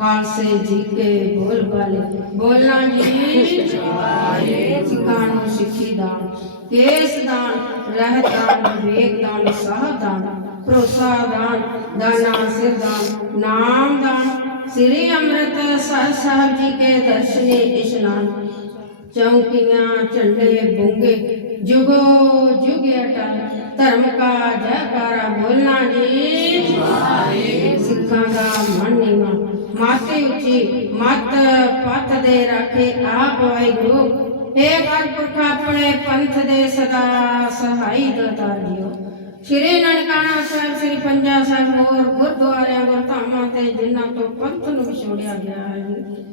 खालसे जी के बोल वाले बोलना जी ठिकानो सिखी दान केस दान रह दान विवेक दान साह दान भरोसा दान दाना सिर दान नाम दान, श्री अमृत साहब जी के दर्शने स्नान चौकियां झंडे बूंगे जुगो जुग अटल धर्म का जयकारा बोलना जी ਸਿੱਖਾਂ ਦਾ ਮਨ ਨੀਵਾਂ ਮਾਤੇ ਉੱਚੀ ਮਤ ਪੱਤ ਦੇ ਰੱਖੇ ਆਪ ਵਾਹਿਗੁਰੂ ਏ ਗੁਰਪੁਰਖ ਆਪਣੇ ਪੰਥ ਦੇ ਸਦਾ ਸਹਾਈ ਦਾਤਾਰ ਜੀਓ ਸ਼੍ਰੀ ਨਨਕਾਣਾ ਸਾਹਿਬ ਸ੍ਰੀ ਪੰਜਾ ਸਾਹਿਬ ਹੋਰ ਗੁਰਦੁਆਰਿਆਂ ਗੁਰਧਾਮਾਂ ਤੇ ਜਿਨ੍ਹਾਂ ਤੋਂ ਪੰਥ ਨੂੰ ਵਿਛੋੜਿਆ ਗਿਆ ਹੈ ਜੀ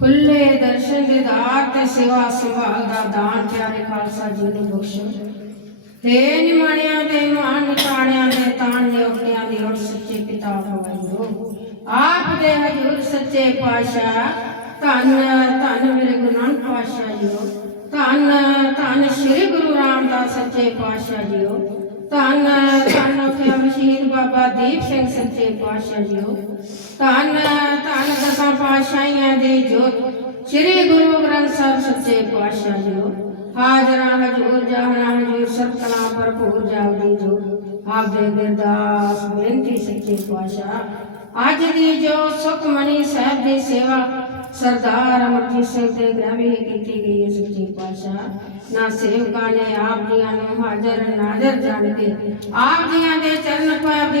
ਖੁੱਲੇ ਦਰਸ਼ਨ ਦੇ ਦਾਤ ਤੇ ਸੇਵਾ ਸੰਭਾਲ ਦਾ ਦਾਨ ਪਿਆਰੇ ਖਾਲਸਾ ਜੀ ਨੂੰ ਬਖਸ਼ੋ। ਤੇ ਨਿਮਾਣਿਆਂ ਦੇ ਮਾਨ ਨਿਤਾਣਿਆਂ ਦੇ ਤਾਣ ਨਿਉਟਿਆਂ ਦੀ ਔਰ ਸੱਚੇ ਪਿਤਾ ਵਾਹਿਗੁਰੂ ਆਪ ਦੇ ਹਜ਼ੂਰ ਸੱਚੇ ਪਾਤਸ਼ਾਹ, ਧੰਨ ਧੰਨ ਮੇਰੇ ਗੁਰੂ ਨਾਨਕ ਪਾਤਸ਼ਾਹ ਜੀਓ। ਧੰਨ ਧੰਨ ਸ੍ਰੀ ਗੁਰੂ ਰਾਮਦਾਸ ਸੱਚੇ ਪਾਤਸ਼ਾਹ ਜੀਓ। ਧੰਨ ਧੰਨ ਫਿਆਮ ਸ਼ਹੀਦ ਬਾਬਾ ਦੀਪ ਸਿੰਘ ਸੱਚੇ ਪਾਤਸ਼ਾਹ ਜੀਓ। ਧੰਨ ਧੰਨ ਦਸਾਂ ਪਾਤਸ਼ਾਹੀਆਂ ਦੀ ਜੋਤ, ਸ੍ਰੀ ਗੁਰੂ ਸਾਹਿਬ ਸੱਚੇ ਪਾਤਸ਼ਾਹ ਜੀਓ। ਹਾਜ਼ਰਾਂ ਹਜੂਰ ਜਾਹਣਾ ਹਜੂਰ ਸਤਨਾ ਭਰਪੂਰ ਜਾਵਦੀ ਜੋ। ਆਪ ਗੁਰਦਾਸ ਬੇਨਤੀ ਸੱਚੇ ਪਾਤਸ਼ਾਹ। ਅੱਜ ਦੀ ਜੋ ਸੁਖਮਣੀ ਸਾਹਿਬ ਦੀ ਸੇਵਾ, ਸਰਦਾਰ ਅਮਰਜੀਤ ਸਿੰਘ ਦੇ ਗ੍ਰਾਮੀ ਕੀਤੀ ਗਈ ਹੈ ਸੱਚੇ ਪਾਤਸ਼ਾਹ। ਨਾ ਸੇਵਕਾਂ ਨੇ ਆਪ ਜੀਆਂ ਨੂੰ ਹਾਜ਼ਰ, ਨਾਜ਼ਰ ਜਾਣ ਕੇ ਆਪ ਦੀਆਂ ਦੇ